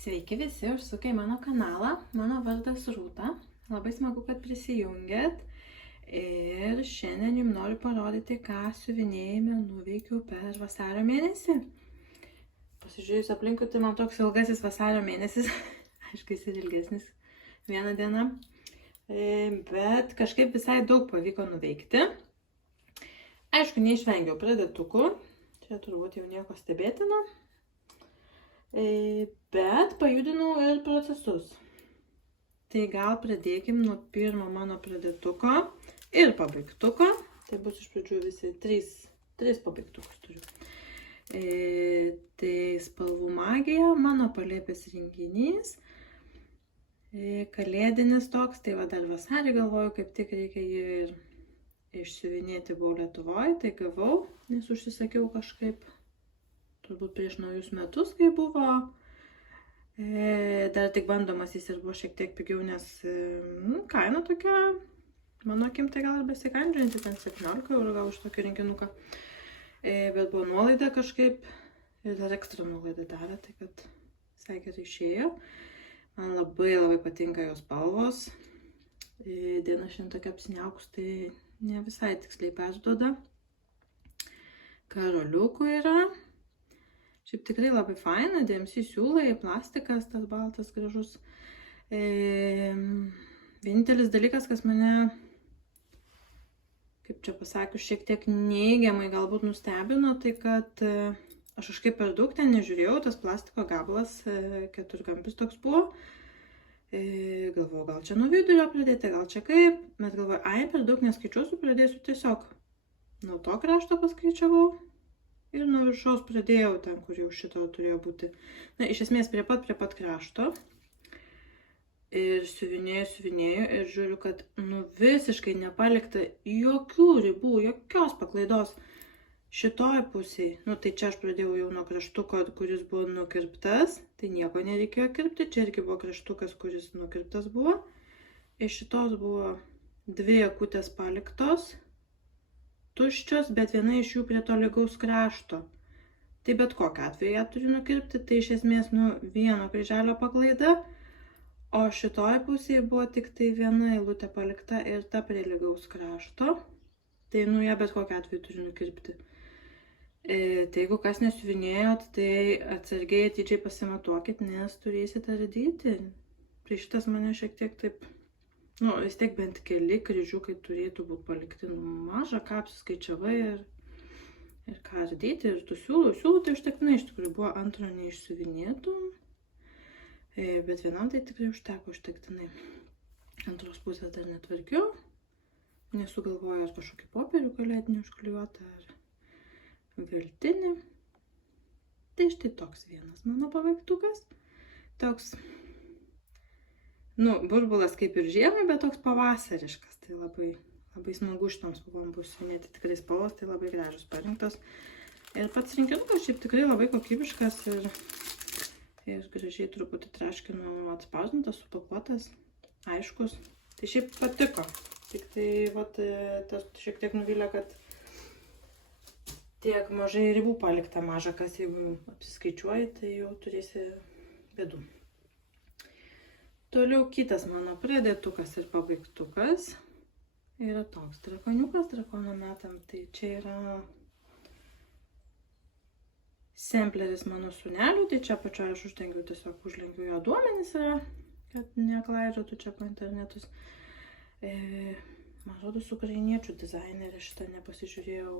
Sveiki visi užsukę į mano kanalą, mano vardas Rūta, labai smagu, kad prisijungėt ir šiandien jums noriu parodyti, ką siuvinėjime nuveikiau per vasario mėnesį. Pasižiūrėjus aplinkui, tai man toks ilgasis vasario mėnesis, aišku, jis ir ilgesnis vieną dieną, bet kažkaip visai daug pavyko nuveikti. Aišku, neišvengiau pradėtukų, čia turbūt jau nieko stebėtino. Bet pajudinau ir procesus. Tai gal pradėkim nuo pirmo mano pradėtuko ir pabaigtuko. Tai bus iš pradžių visi tris pabaigtukus turiu. Tai spalvų magija, mano palėpės renginys. Kalėdinis toks, tai va dar vasarį galvoju, kaip tik reikia jį ir išsiuvinėti, buvau Lietuvoje, tai gavau, nes užsisakiau kažkaip. Turbūt prieš naujus metus, kai buvo, dar tik bandomas jis ir buvo šiek tiek pigiau, nes kaina tokia, mano akim tai gal ir besikandžianti, ten 17 eurų gal už tokį rinkinuką, bet buvo nuolaida kažkaip ir dar ekstra nuolaida darė, tai kad visai gerai išėjo. Man labai patinka jos spalvos, diena šiandien tokia apsiniaukus, tai ne visai tiksliai perduoda. Karoliukų yra. Šiaip tikrai labai faina, DMC siūlai, plastikas, tas baltas gražus. Vienintelis dalykas, kas mane, kaip čia pasakius, šiek tiek neigiamai galbūt nustebino, tai kad aš kažkaip per daug ten nežiūrėjau, tas plastiko gabalas keturkampis toks buvo. Galvoju, gal čia nuo vidurio pradėti, gal čia kaip, bet galvoju, per daug neskaičiuosiu, pradėsiu tiesiog nuo to krašto paskaičiavau. Ir nuo viršaus pradėjau ten, kur jau šito turėjo būti. Na, iš esmės prie pat krašto. Ir siuvinėju ir žiūriu, kad visiškai nepalikta jokių ribų, jokios paklaidos šitoj pusėje. Tai čia aš pradėjau jau nuo kraštuko, kuris buvo nukirptas. Tai nieko nereikėjo kirpti. Čia irgi buvo kraštukas, kuris nukirptas buvo. Iš šitos buvo dvi akutės paliktos. Tuščios, bet viena iš jų prie to lygaus krašto. Tai bet kokiu atveju ją turiu nukirpti, tai iš esmės vieno kryželio paklaida, o šitoj pusėje buvo tik tai viena eilutė palikta ir ta prie lygaus krašto. Tai ją bet kokiu atveju turiu nukirpti. Tai jeigu kas nesiuvinėjot, tai atsargiai atidžiai pasimatuokit, nes turėsite ardyti. Tai šitas mane šiek tiek taip... vis tiek bent keli kryžiukai turėtų būti palikti. Mažą ką apsiskaičiavai ir ką ardyti. Ir tų siūlų tai užtektinai iš tikrųjų buvo, antro neišsiuvinėtų. Bet vienam tai tikrai užteko užtektinai. Antros pusės dar netvarkiau. Nesugalvoju ar kažkokį popierių kalėdinį užklijuotą ar veltinį. Tai štai toks vienas mano pabaigtukas. Toks... burbulas kaip ir žiemai, bet toks pavasariškas. Tai labai smagu šitom spalvom bus siuvinėti, tikrai spalvos, tai labai gražus parinktos. Ir pats rinkinukas šiaip tikrai labai kokybiškas ir gražiai truputį traškinų atspausdintas, supakuotas, aiškus. Tai šiaip patiko. Tik tai tas šiek tiek nuvylė, kad tiek mažai ribų palikta maža, kas jeigu apsiskaičiuoji, tai jau turėsi bėdų. Toliau kitas mano pradėtukas ir pabaigtukas yra toks drakoniukas, drakono metam. Tai čia yra sampleris mano sūnelių, tai čia pačioje aš užlengiu jo duomenis, kad neklaidžiotų čia po internetus. Man rodos, ukrainiečių dizainerė šitą nepasižiūrėjau,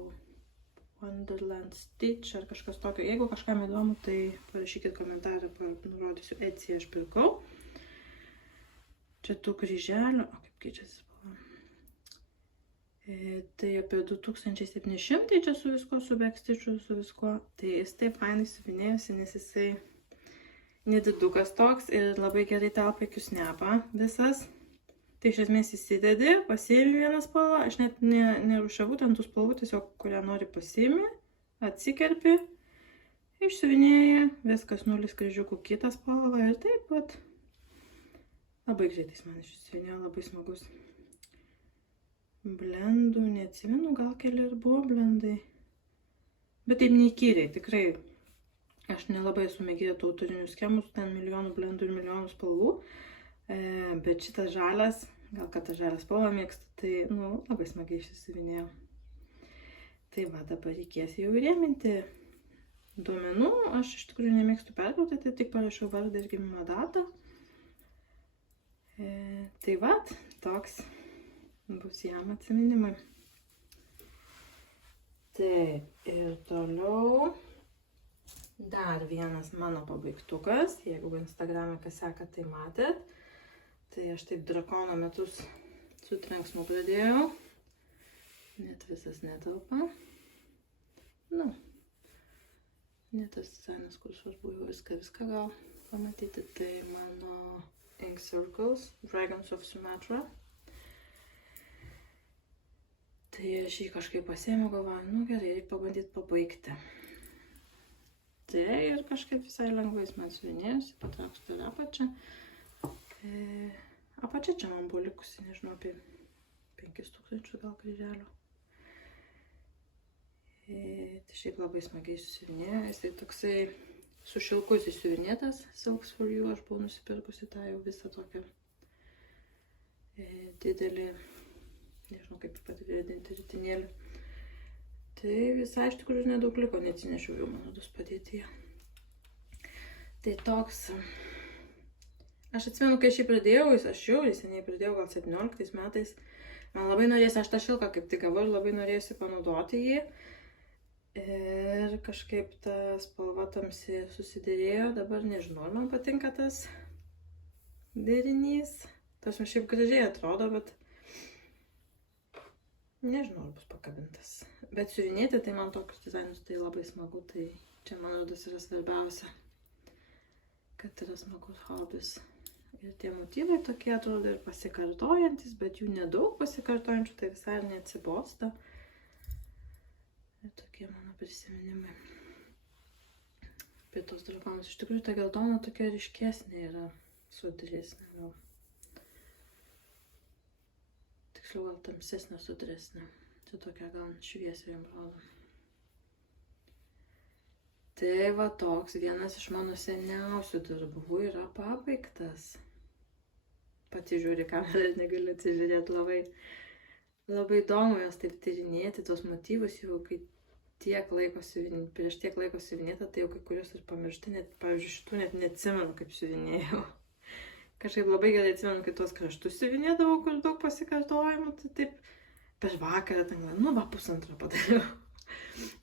Wonderland Stitch ar kažkas tokio. Jeigu kažkam įdomu, tai parašykit komentarą, nurodysiu Etsy, aš pirkau. Čia tų kryželių, kaip keičiasi spalva. Tai apie 2700 čia su visko, su backstitchu, su visko. Tai jis taip fainai suvinėjusi, nes jisai nedidukas toks ir labai gerai telpa iki snapą visas. Tai iš esmės įsidedi, pasiimi vieną spalvą, aš net nerušiavau ten tų spalvų, tiesiog kurią nori pasiimi, atsikerpi, išsiuvinėji, viskas 0 kryžiukų kitą spalvą ir taip pat. Labai greitais man išsiuvinėjo, labai smagus. Blendų, neatsimenu, gal keli ir buvo blendai. Bet taip neįkyriai, tikrai Aš nelabai esu mėgėję tų autorinių schemų, ten milijonų blendų ir milijonų spalvų, bet šitas žalias, gal kad tą žalią spalvą mėgstu, tai labai smagiai išsiuvinėjau. Tai va, dabar reikės jau įrėminti duomenų. Aš iš tikrųjų nemėgstu perkrauti, tai tik parašiau vardą ir gimimo datą. Tai va, toks bus jam atsiminimai. Taip, ir toliau dar vienas mano pabaigtukas. Jeigu Instagram'e kas seka, tai matėt. Tai aš taip drakono metus su trenksmu pradėjau. Net visas netelpa. Ne tas dizainas, kur svarbu jau viską gal pamatyti. Tai mano Ink Circles, Dragons of Sumatra. Tai aš jį kažkaip pasėmiau, galvoju, gerai, reikia pabandyti pabaigti. Tai ir kažkaip visai lengvai jis man suvinėjusi, patrauksiu ir apačią. Apačia čia man buvo likusi, nežinau, apie 5000 gal kryželio. Tai šiaip labai smagiai susivinėjo, jis tai toksai su šilkus įsiuvinėtas Silks for You, aš buvau nusipirkusi tą jau visą tokią didelį, nežinau kaip pavadinti, ritinėlį. Tai visai iš tikrųjų nedaug liko, neatsinešiau jau mano dus padėtyje. Tai toks, aš atsimenu, kai aš jį pradėjau, aš jau seniai pradėjau, gal 17 metais, man labai norėsi, aš tą šilką kaip tik gavau ir labai norėsi panaudoti jį. Ir kažkaip ta spalva tamsi susidėrėjo, dabar nežinau, ar man patinka tas derinys. Tas man šiaip gražiai atrodo, bet nežinau, ar bus pakabintas. Bet siuvinėti, tai man tokius dizainus tai labai smagu, tai čia man rodos yra svarbiausia, kad yra smagus hobis. Ir tie motyvai tokie atrodo ir pasikartojantis, bet jų nedaug pasikartojančių, tai visai ir neatsibosta. Ir tokie mano prisiminimai. Apie tos drakonus. Iš tikrųjų, ta geltona tokia ryškesnė yra, sodresnė gal. Tiksliau, gal tamsesnė, sodresnė. Čia tokia gal šviesiai jums rodo. Tai va toks vienas iš mano seniausių darbų yra pabaigtas. Pati žiūri kamerą ir negaliu atsižiūrėti, labai įdomu jos taip tyrinėti, tos motyvus jau kai prieš tiek laiko siuvinėta, tai jau kai kurios ir pamiršti, net, pavyzdžiui, šitų net neatsimenu, kaip siuvinėjau. Kažkaip labai gerai atsimenu, kai tuos kraštus siuvinėdavau, kur daug pasikartojimų, tai taip per vakarą, va, pusantro padariau.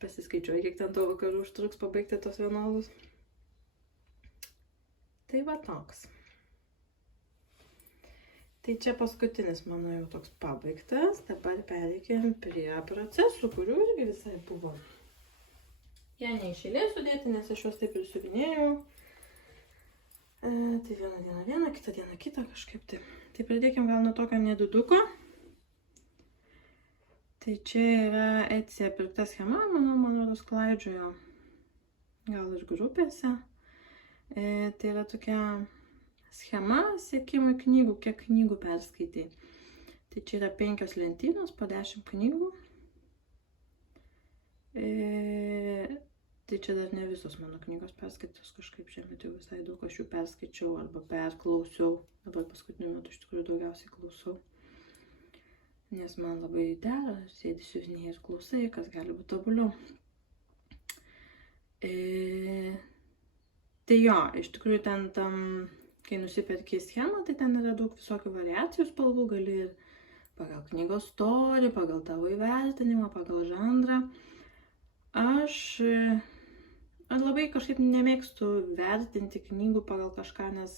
Pasiskaičiuoju, kiek ten to vakarų užtruks pabaigti tos vienodus. Tai va toks. Tai čia paskutinis mano jau toks pabaigtas, dabar pereikim prie procesų, kurių irgi visai buvo. Jie neišėlės sudėti, nes aš juos taip ir siuvinėjau. Tai vieną dieną, kitą dieną kitą kažkaip taip. Tai pradėkim gal nuo tokio nediduko. Tai čia yra Etsy pirkta schema, man rodos klaidžiojo gal ir grupėse. Tai yra tokia schema sekimui knygų, kiek knygų perskaitai. Tai čia yra 5 lentynos, po 10 knygų. Tai čia dar ne visos mano knygos perskaitos, kažkaip šiemet jau visai daug aš jų perskaičiau arba perklausiau. Dabar paskutiniu metu iš tikrųjų daugiausiai klausau. Nes man labai dera, sėdi siuvinėji ir klausai, kas gali būti tobuliau. Tai jo, iš tikrųjų ten kai nusiperki schemą, tai ten yra daug visokių variacijų spalvų, gali ir pagal knygos storį, pagal tavo įvertinimą, pagal žanrą. Aš labai kažkaip nemėgstu vertinti knygų pagal kažką, nes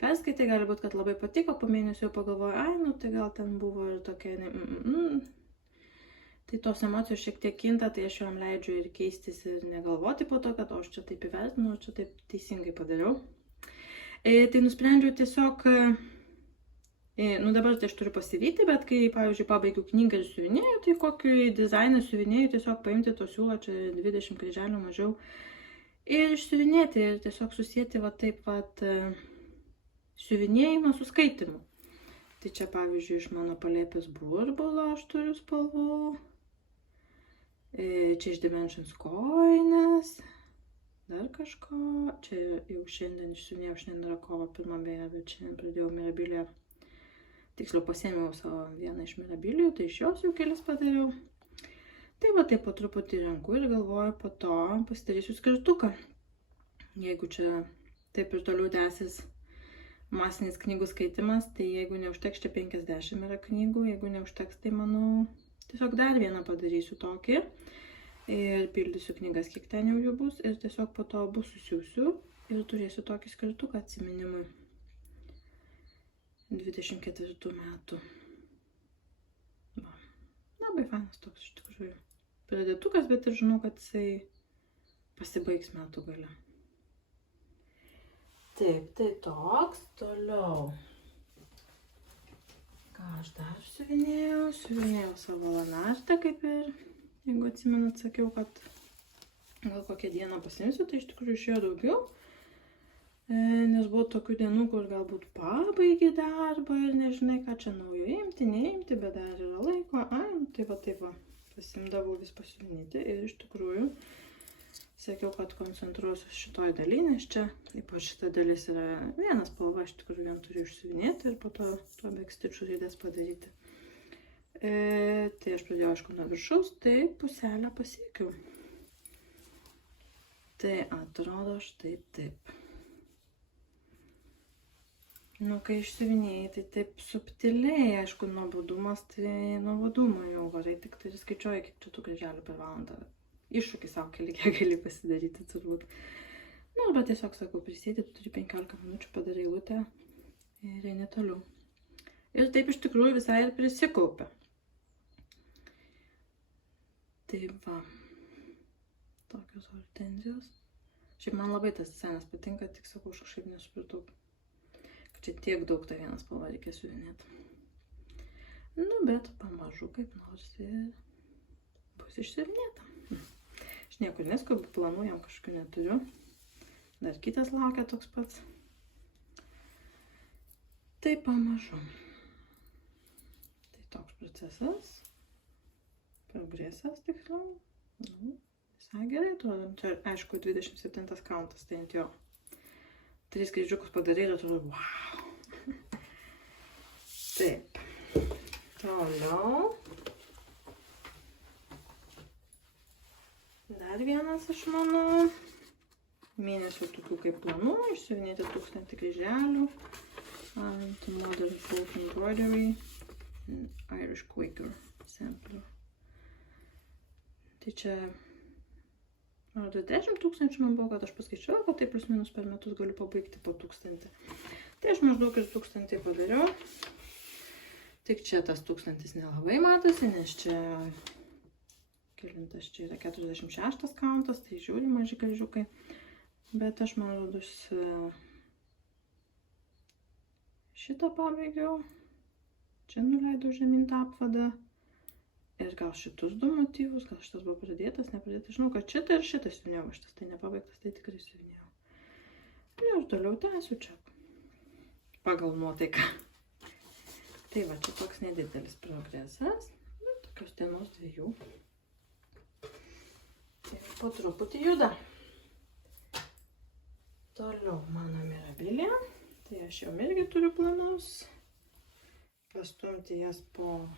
perskaitai gali būti, kad labai patiko, po mėnesio pagalvoju, tai gal ten buvo ir tokia, tai tos emocijos šiek tiek kinta, tai aš jom leidžiu ir keistis ir negalvoti po to, kad aš čia taip įvertinu, aš čia taip teisingai padariau. Tai nusprendžiau tiesiog, dabar tai aš turiu pasivyti, bet kai, pavyzdžiui, pabaigiu knygą ir siuvinėjau, tai kokį dizainą siuvinėjau, tiesiog paimti to siūlo, čia 20 kryželių mažiau, ir išsiuvinėti, ir tiesiog susėti va taip pat siuvinėjimą su skaitimu. Tai čia, pavyzdžiui, iš mano palėpės burbulo aš turiu spalvų, čia iš Dimensions kojinės. dar kažko. Čia jau šiandien išsiunėjau, šiandien yra kovo 1 beje, bet šiandien pradėjau Mirabiliją. Tiksliau pasiėmiau savo vieną iš Mirabilijų, tai iš jos jau kelis padariau. Tai va taip po truputį renku ir galvoju po to pasidarysiu skirtuką. Jeigu čia taip ir toliau tęsis masinis knygų skaitimas, tai jeigu neužteks čia 50 yra knygų, jeigu neužteks, tai manau tiesiog dar vieną padarysiu tokį ir pildysiu knygas, kiek ten jau jų bus ir tiesiog po to bus susiųsiu ir turėsiu tokį skirtuką atsiminimui 24 metų. Va. Labai fainas toks iš tikrųjų pradėtukas, bet ir žinau, kad jisai pasibaigs metų gale. Taip, tai toks. Toliau. Ką aš dar siuvinėjau? Siuvinėjau savo lanartą, kaip ir, jeigu atsimenat, sakiau, kad gal kokią dieną pasimsiu, tai iš tikrųjų išėjo daugiau. Nes buvo tokių dienų, kur galbūt pabaigi darbą ir nežinai, ką čia naujo imti, neimti, bet dar yra laiko. Tai va. Pasimdavau vis pasiuvinėti ir iš tikrųjų sakiau, kad koncentruosiu šitoj daly, nes čia ypač šita dalis yra vienas spalva, iš tikrųjų vien turiu išsiuvinėti ir po to backstitchų reidės padaryti. Tai aš pradėjau, aišku, nuo viršaus, tai puselę pasiekiau. Tai atrodo štai taip. Nu, kai išsiuvinėjai, tai taip subtiliai, aišku, nuobodumas, tai nuobodumo jau varai, tik tai skaičiuoji, kiek čia tų kryželių per valandą. Iššūkį savo keli, kiek gali pasidaryti, turbūt. Nu, arba tiesiog, sakau, prisėdi, turi 15 minučių, padarai eilutę ir eini toliau. Ir taip iš tikrųjų visai ir prisikaupia. Tai va, tokios hortenzijos. Šiaip man labai tas dizainas patinka, tik sakau, aš kažkaip nesupratau. Čia tiek daug tą vieną spalvą reikia siuvinėti. Nu, bet pamažu kaip nors ir bus išsiuvinėta. Aš niekur neskubu, planų jam kažkokių neturiu. Dar kitas laukia toks pats. Tai pamažu. Tai toks procesas. Progresas tiksliau. Nu, visai gerai atrodo. Čia aišku 27 kauntas, tai ant jo. 3 kryžiukus padarai ir atrodo, wow. Taip. Toliau. Dar vienas iš mano mėnesių tokių kaip planų. Išsiuvinėti 1000 kryželių ant Modern Folk Embroidery Irish Quaker sample. Tai čia 10 000 man buvo, kad aš paskaičiau, kad tai plus minus per metus galiu pabaigti po 1000. Tai aš maždaug ir 1000 padariau. Tik čia tas 1000 nelabai matosi, nes čia kelintas čia yra 46 kauntas, tai žiūri maži kryžiukai. Bet aš man rodos šitą pabaigiau. Čia nuleidau žemyn tą apvadą. Ir gal šitus du motyvus, gal šitas buvo pradėtas, nepradėtas. Žinau, kad šitą ir šitas siuvinėjau, šitas tai nepabaigtas, tai tikrai siuvinėjau. Ir toliau tęsiu čia. Pagal nuotaiką. Tai va, čia toks nedidelis progresas. Ir tokios dienos 2. Tai po truputį juda. Toliau mano Mirabilija. Tai aš jau irgi turiu planus. Pastumti jas po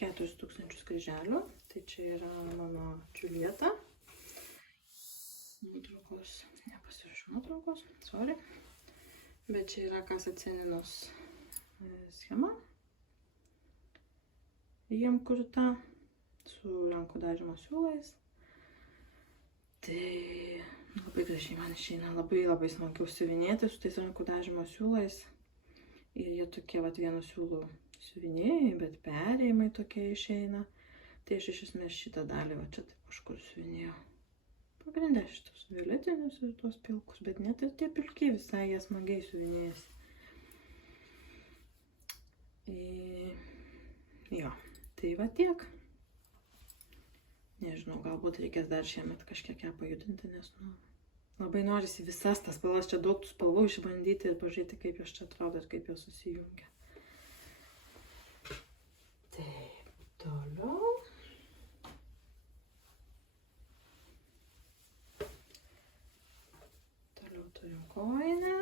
4000 kryželių. Tai čia yra mano Julieta. Nuotraukos, nepasirašiau nuotraukos, sorry. Bet čia yra Kasaceninos schema. Jiem kurta su rankų dažymo siūlais. Tai labai gražiai man išeina, labai smagiau siuvinėti su tais rankų dažymo siūlais. Ir jie tokie vat vienu siūlu siuvinėjai, bet perėjimai tokie išeina. Tai aš iš esmės šitą dalį va čia taip kažkur siuvinėjau. Pagrindę šitus violetinius ir tuos pilkus, bet net ir tie pilki visai jie smagiai siuvinėjasi. Jo, tai va tiek. Nežinau, galbūt reikės dar šiemet kažkiek ją pajudinti, nes labai norisi visas tas spalvas, čia daug tų spalvų išbandyti ir pažiūrėti, kaip jos čia atrodo ir kaip jos susijungia. Taip, toliau. Turim kojinę.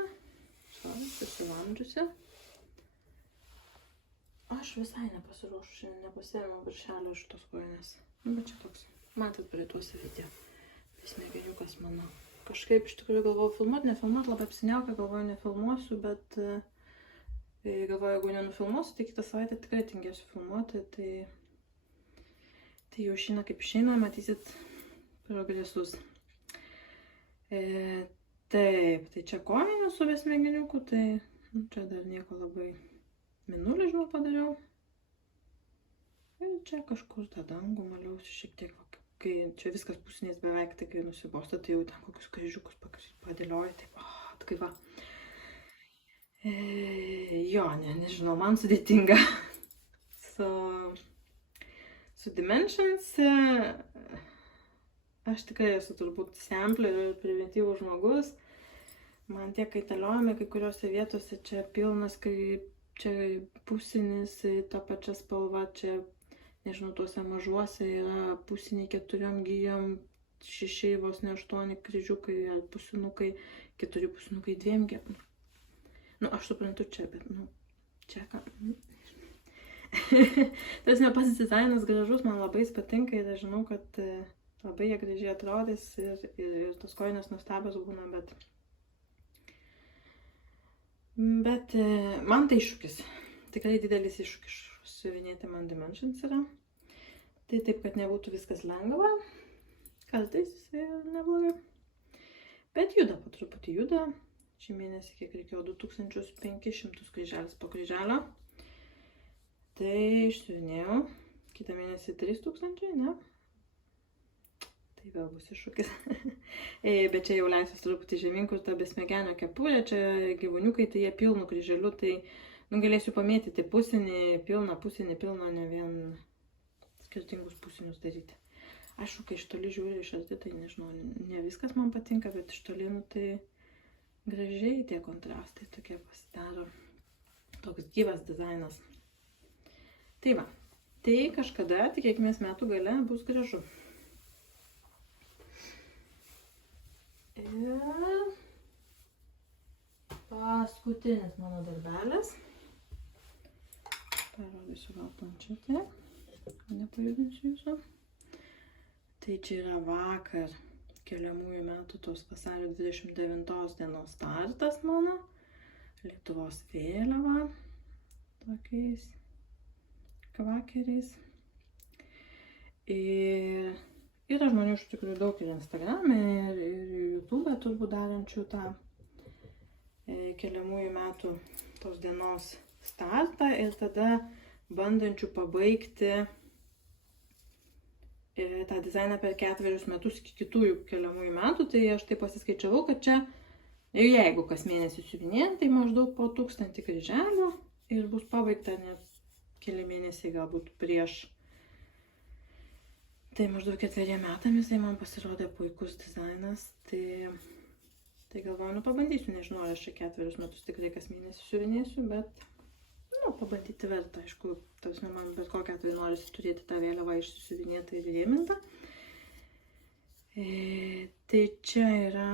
Susilandžiusi. Aš visai nepasiruošusi, nepasėmiau viršelio iš tos kojinės. Bet čia toks, matot praeituose video. Smegeniukas mano. Kažkaip iš tikrųjų galvoju filmuoti, nefilmuoti, labai apsiniaukę, galvoju nefilmuosiu, bet galvoju, jeigu nenufilmuosiu, tai kitą savaitę tikrai tingėsiu filmuoti, tai jau išeina kaip išeina, matysit progresus. Taip, tai čia kojinė su besmegeniuku, tai čia dar nieko labai minulį, žinau, padariau. Ir čia kažkur tą dangų maliausi šiek tiek, kai čia viskas pusiniais beveik, tai kai nusibosta, tai jau ten kokius kryžiukus padėlioju, taip, tai va. Jo, nežinau, man sudėtinga. Su Dimensions aš tikrai esu turbūt sampler ir primityvų žmogus. Man tie kaitaliojami kai kuriuose vietose čia pilnas, kai čia pusinis, ta pačia spalva, čia, nežinau, tuose mažuose yra pusiniai 4 gijom, 6 vos ne 8 kryžiukai ar pusinukai, 4 pusinukai 2 gijom. Nu, aš suprantu čia, bet, čia ką. Tas ne pats dizainas gražus, man labai jis patinka ir aš žinau, kad labai jie gražiai atrodys ir tos kojinės nuostabios būna, bet man tai iššūkis. Tikrai didelis iššūkis siuvinėti man Dimensions yra. Tai taip, kad nebūtų viskas lengva. Kartais neblogai. Bet juda, po truputį juda. Šį mėnesį kiek reikėjo 2500 kryželis po kryželio. Tai išsiuvinėjau. Kitą mėnesį 3000, ne? Tai vėl bus iššūkis. Bet čia jau leisiu truputį žemyn, kur ta besmegenio kepurė, čia gyvūniukai, tai jie pilnų kryželių, tai galėsiu pamėtyti pusinį, pilną, ne vien skirtingus pusinius daryti. Aišku, kai iš toli žiūri iš arti, tai nežinau, ne viskas man patinka, bet iš toli, tai gražiai tie kontrastai tokie pasidaro. Toks gyvas dizainas. Tai va, tai kažkada, tikėkimės metų gale, bus gražu. Ir paskutinis mano darbelis. Parodysiu gal planšetę, nepajudinsiu jūsų. Tai čia yra vakar keliamųjų metų tos vasario 29 dienos startas mano. Lietuvos vėliava. Tokiais kvakeriais. Ir yra žmonių iš tikrųjų daug ir Instagram, ir YouTube turbūt darančių tą keliamųjų metų tos dienos startą ir tada bandančių pabaigti tą dizainą per 4 metus iki kitų keliamųjų metų. Tai aš taip pasiskaičiavau, kad čia, jeigu kas mėnesį siuvinėjant, tai maždaug po 1000 kryželių ir bus pabaigta net keli mėnesiai galbūt prieš. Tai maždaug 4 metams, tai man pasirodė puikus dizainas. Tai galvoju, pabandysiu, nežinau, aš čia 4 metus tikrai kas mėnesį siuvinėsiu, bet pabandyti verta, aišku, man bet kokią atveju norisi turėti tą vėliavą išsisiuvinėtą ir įrėmintą. Tai čia yra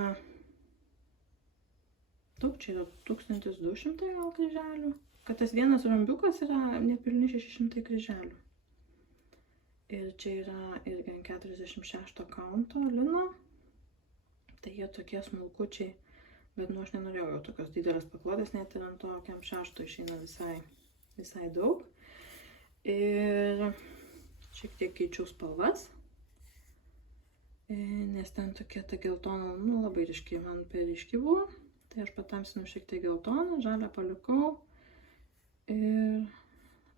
daug, čia yra 1200 gal kryželių, kad tas vienas rombiukas yra nepilni 600 kryželių. Ir čia yra irgi 46 kaunto lino, tai jie tokie smulkučiai, bet aš nenorėjau jau tokios didelės paklodės, net ir ant to kiam 6 išeina visai daug. Ir šiek tiek keičiau spalvas, nes ten tokia ta geltona, labai ryški, man per ryški buvo. Tai aš patamsinau šiek tiek geltoną, žalią palikau ir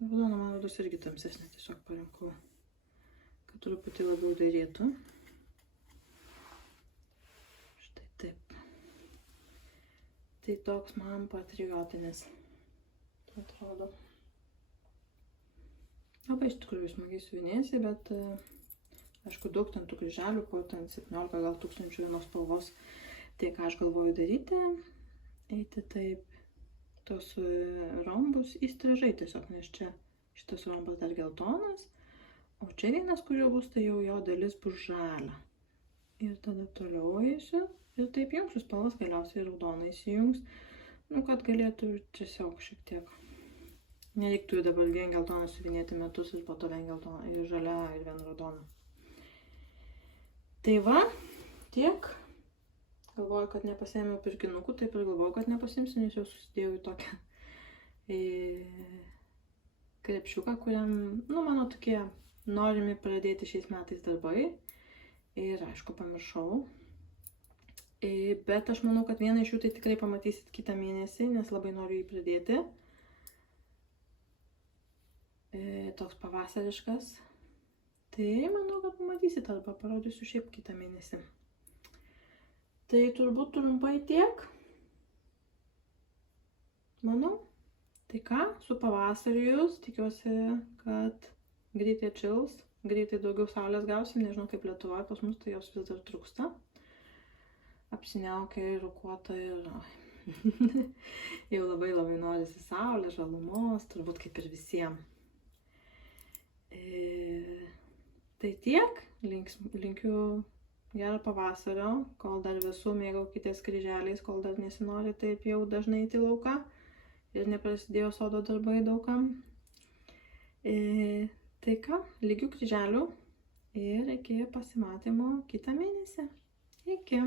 raudoną, man rodos, irgi tamsesnę tiesiog parinkau, kad truputį labiau darėtų. Štai taip. Tai toks man patriotinis atrodo. Labai iš tikrųjų smagiai siuvinėsi, bet aišku daug ten tų kryželių, po ten 17 gal tūkstančių vienos spalvos. Tai ką aš galvoju daryti, eiti taip, tos rombus įstrižai tiesiog, nes čia šitas rombas dar geltonas, o čia vienas, kur jau bus, tai jau jo dalis bus žalia. ir tada toliau eisiu ir taip jungsiu spalvas, galiausiai raudonai įsijungs, nu, kad galėtų tiesiog šiek tiek. Nereiktų dabar vien geltoną suvinėti metus ir po to vien geltoną ir žalia ir vien raudona. Tai va, tiek. Galvoju, kad nepasiėmiau pirkinukų, taip ir galvoju, kad nepasimsiu, nes jau susidėjau į tokią krepšiuką, kuriam, nu, mano tokie norimi pradėti šiais metais darbai. Ir aišku, pamiršau. Bet aš manau, kad vieną iš jų tai tikrai pamatysit kitą mėnesį, nes labai noriu jį pradėti. Toks pavasariškas. Tai manau, kad pamatysit arba parodysiu šiaip kitą mėnesį. Tai turbūt trumpai tiek. Manau. Tai ką, su pavasariu jūs, tikiuosi, kad greitai atšils, greitai daugiau saulės gausim, nežinau kaip Lietuvoje, pas mus tai jos vis dar trūksta. Apsiniaukia ir rūkuota ir jau labai norisi saulės, žalumos, turbūt kaip ir visiems. Tai tiek, linkiu gero pavasario, kol dar visų mėgaukitės kryželiais, kol dar nesinori taip jau dažnai į lauką ir neprasidėjo sodo darbai daugam. Tai ką, lygių kryželių ir iki pasimatymo kitą mėnesį. Iki.